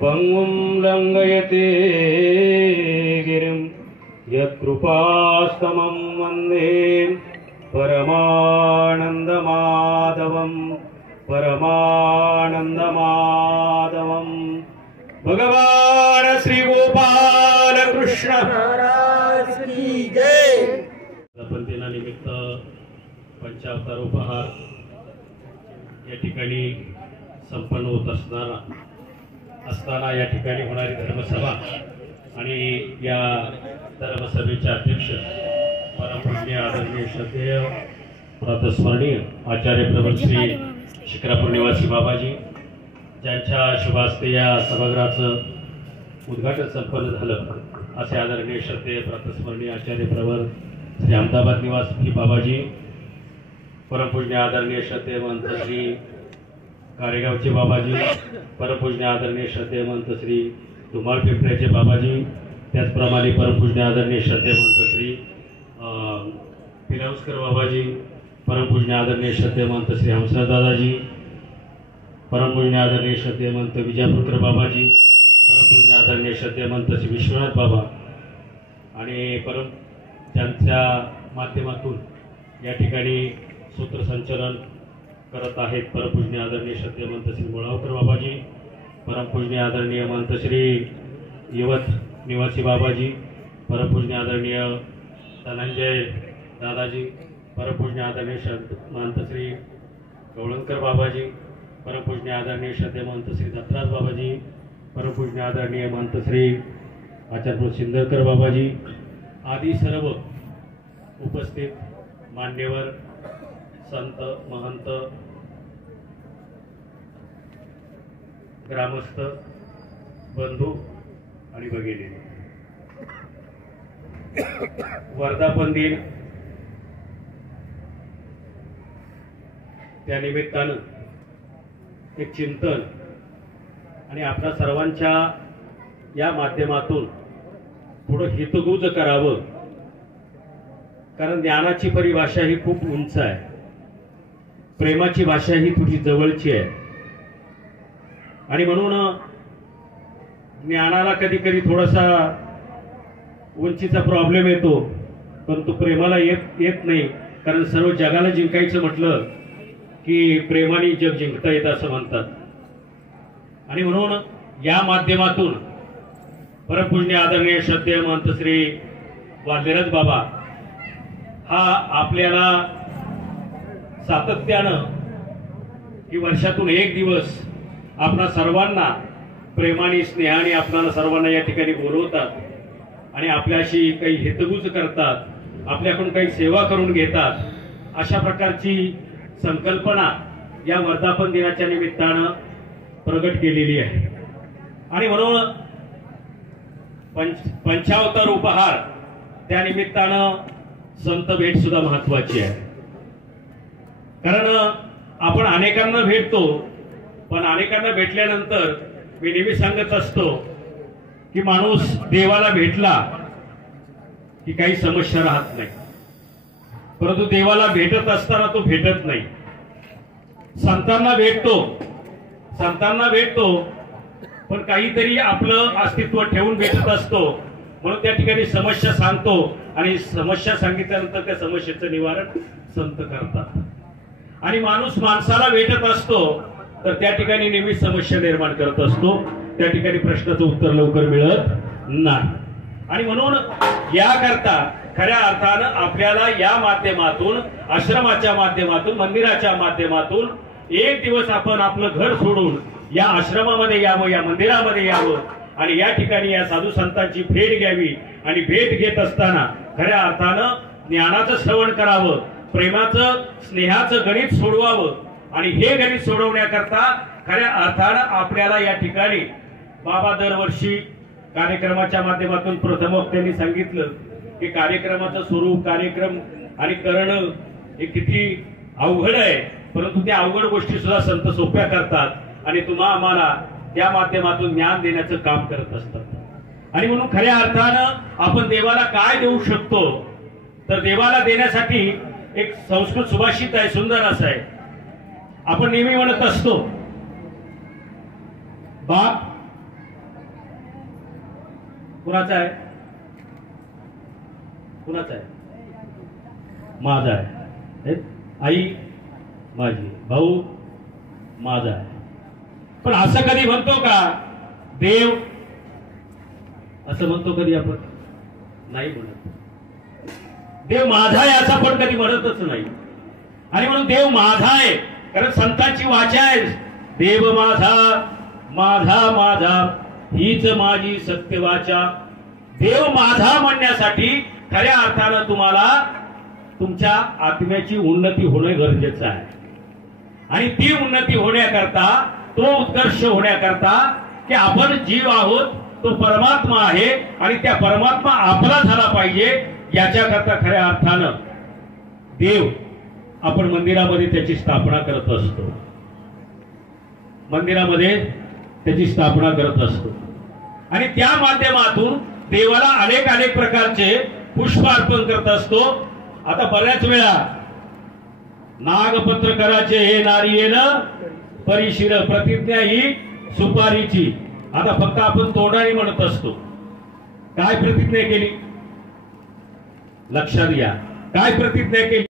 पंगुं लंघयते गिरिं यत्कृपास्तमं वन्दे परमानन्दमाधवं परमानन्दमाधवं। भगवान श्री गोपाल कृष्ण महाराज की जय। दिनानिमित्त पंचावतार उपहार या ठिकाणी संपन्न होत असताना या ठिकाणी होणारी धर्मसभा आणि या धर्मसभेचे अध्यक्ष परमपूज्य आदरणीय श्रद्धेय प्रातस्मरणीय आचार्य प्रवर श्री शिक्रापूर निवासी बाबाजी ज्यांच्या शुभास्ते या सभागृहाचं उद्घाटन संपन्न झालं असे आदरणीय श्रद्धेय प्रातस्मरणीय आचार्य प्रवर श्री अहमदाबाद निवासी बाबाजी, परमपूज्य आदरणीय श्रद्धेय महंत श्री कारेगावचे बाबाजी, परमपूज्य आदरणीय श्रद्धेय महंत श्री धुमाळ पिंपऱ्याचे बाबाजी, त्याचप्रमाणे परमपूज्य आदरणीय श्रद्धेय महंत श्री पिलावस्कर बाबाजी, परमपूज्य आदरणीय श्रद्धेय महंत श्री हंसराज दादाजी, परमपूज्य आदरणीय श्रद्धेय महंत विजापूरकर बाबाजी, परमपूज्य आदरणीय श्रद्धेय महंत श्री विश्वनाथ बाबा आणि ज्यांच्या माध्यमातून या ठिकाणी सूत्रसंचलन करत आहेत परमपूज्य आदरणीय श्रद्धेय महंत श्री मुळावकर बाबाजी, परमपूज्य आदरणीय महंत श्री यवत निवासी बाबाजी, परमपूज्य आदरणीय धनंजय दादाजी, परमपूज्य आदरणीय महंत श्री गवळणकर बाबाजी, परमपूज्य आदरणीय श्रद्धेय महंत श्री दत्तराज बाबाजी, परमपूज्य आदरणीय महंत श्री आचार्य सिंदरकर बाबाजी आदी सर्व उपस्थित मान्यवर संत महंत ग्रामस्थ बंधू आणि भगिनी, वर्धापन दिन त्या निमित्तानं एक चिंतन आणि आपल्या सर्वांच्या या माध्यमातून थोडं हितगुज करावं, कारण ज्ञानाची परिभाषा ही खूप उंच आहे, प्रेमाची भाषा ही थोडी जवळची आहे आणि म्हणून ज्ञानाला कधी कधी थोडासा उंचीचा प्रॉब्लेम येतो, परंतु प्रेमाला येत नाही, कारण सर्व जगाला जिंकायचं म्हटलं की प्रेमाने जग जिंकता येतं असं म्हणतात। आणि म्हणून या माध्यमातून परमपूज्य आदरणीय श्रद्धेय महंत श्री वादिराज बाबा हा आपल्याला सातत्यानं की वर्षातून एक दिवस आपणा सर्वांना प्रेमाने स्नेहाने आपल्याला सर्वांना या ठिकाणी बोलवतात आणि आपल्याशी काही हितगुज करतात, आपल्याकडून काही सेवा करून घेतात, अशा प्रकारची संकल्पना या वर्धापन दिनाच्या निमित्तानं प्रगट केलेली आहे। आणि म्हणून पंचावतार उपहार त्या निमित्तानं संत भेट सुद्धा महत्वाची आहे, कारण आपण अनेकांना भेटतो, पण अनेकांना भेटल्यानंतर मी नेहमी सांगत असतो की माणूस देवाला भेटला की काही समस्या राहत नाही, परंतु देवाला भेटत असताना तो भेटत नाही। संतांना भेटतो पण काहीतरी आपलं अस्तित्व ठेवून भेटत असतो, म्हणून त्या ठिकाणी समस्या सांगतो आणि समस्या सांगितल्यानंतर त्या समस्येचं निवारण संत करतात। आणि माणूस माणसाला भेटत असतो तर त्या ठिकाणी नेहमी समस्या निर्माण करत असतो, त्या ठिकाणी प्रश्नाचं उत्तर लवकर मिळत नाही। आणि म्हणून याकरता खऱ्या अर्थानं आपल्याला या माध्यमातून, आश्रमाच्या माध्यमातून, मंदिराच्या माध्यमातून एक दिवस आपण आपलं घर सोडून या आश्रमामध्ये यावं, या मंदिरामध्ये यावं आणि या ठिकाणी या साधू संतांची भेट घ्यावी आणि भेट घेत असताना खऱ्या अर्थानं ज्ञानाचं श्रवण करावं, प्रेमाचं स्नेहाचं गणित सोडवावं आणि हे गणित सोडवण्याकरता खऱ्या अर्थानं आपल्याला या ठिकाणी बाबा दरवर्षी कार्यक्रमाच्या माध्यमातून प्रथम त्यांनी सांगितलं की कार्यक्रमाचं स्वरूप, कार्यक्रम आणि करणं हे किती अवघड आहे, परंतु त्या अवघड गोष्टी सुद्धा संत सोप्या करतात आणि तुम्हा आम्हाला त्या माध्यमातून ज्ञान देण्याचं काम करत असतात। आणि म्हणून खऱ्या अर्थानं आपण देवाला काय देऊ शकतो, तर देवाला देण्यासाठी एक संस्कृत सुभाषित आहे, सुंदर असं आहे। आपण नेहमी म्हणत असतो, बाप कुणाचा आहे? कुणाचा आहे? माझा आहे. हे? आई माझी, भाऊ माझा आहे. पण असं कधी म्हणतो का देव? असं म्हणतो कधी आपण? नाही म्हणत. देव माझा आहे असं पण कधी म्हणतच नाही. आणि म्हणून देव माझा आहे, कारण संतांची वाचा आहे, देव माझा माझा माझा हीच माझी सत्य वाचा. देव माझा म्हणण्यासाठी खऱ्या अर्थानं तुम्हाला तुमच्या आत्म्याची उन्नती होणे गरजेचं आहे. आणि ती उन्नती होण्याकरता, तो उत्कर्ष होण्याकरता की आपण जीव आहोत, तो परमात्मा आहे आणि त्या परमात्मा आपला झाला पाहिजे, याच्याकरता खऱ्या अर्थानं देव आपण मंदिरामध्ये त्याची स्थापना करत असतो. मंदिरामध्ये त्याची स्थापना करत असतो आणि त्या माध्यमातून देवाला अनेक अनेक प्रकारचे पुष्प अर्पण करत असतो. आता बऱ्याच वेळा नागपत्र कराचे हे नारियेल परिशिर, प्रतिज्ञा ही सुपारीची. आता फक्त आपण तोंडाने म्हणत असतो. काय प्रतिज्ञा केली? लक्षात घ्या, काय प्रतिज्ञा केली?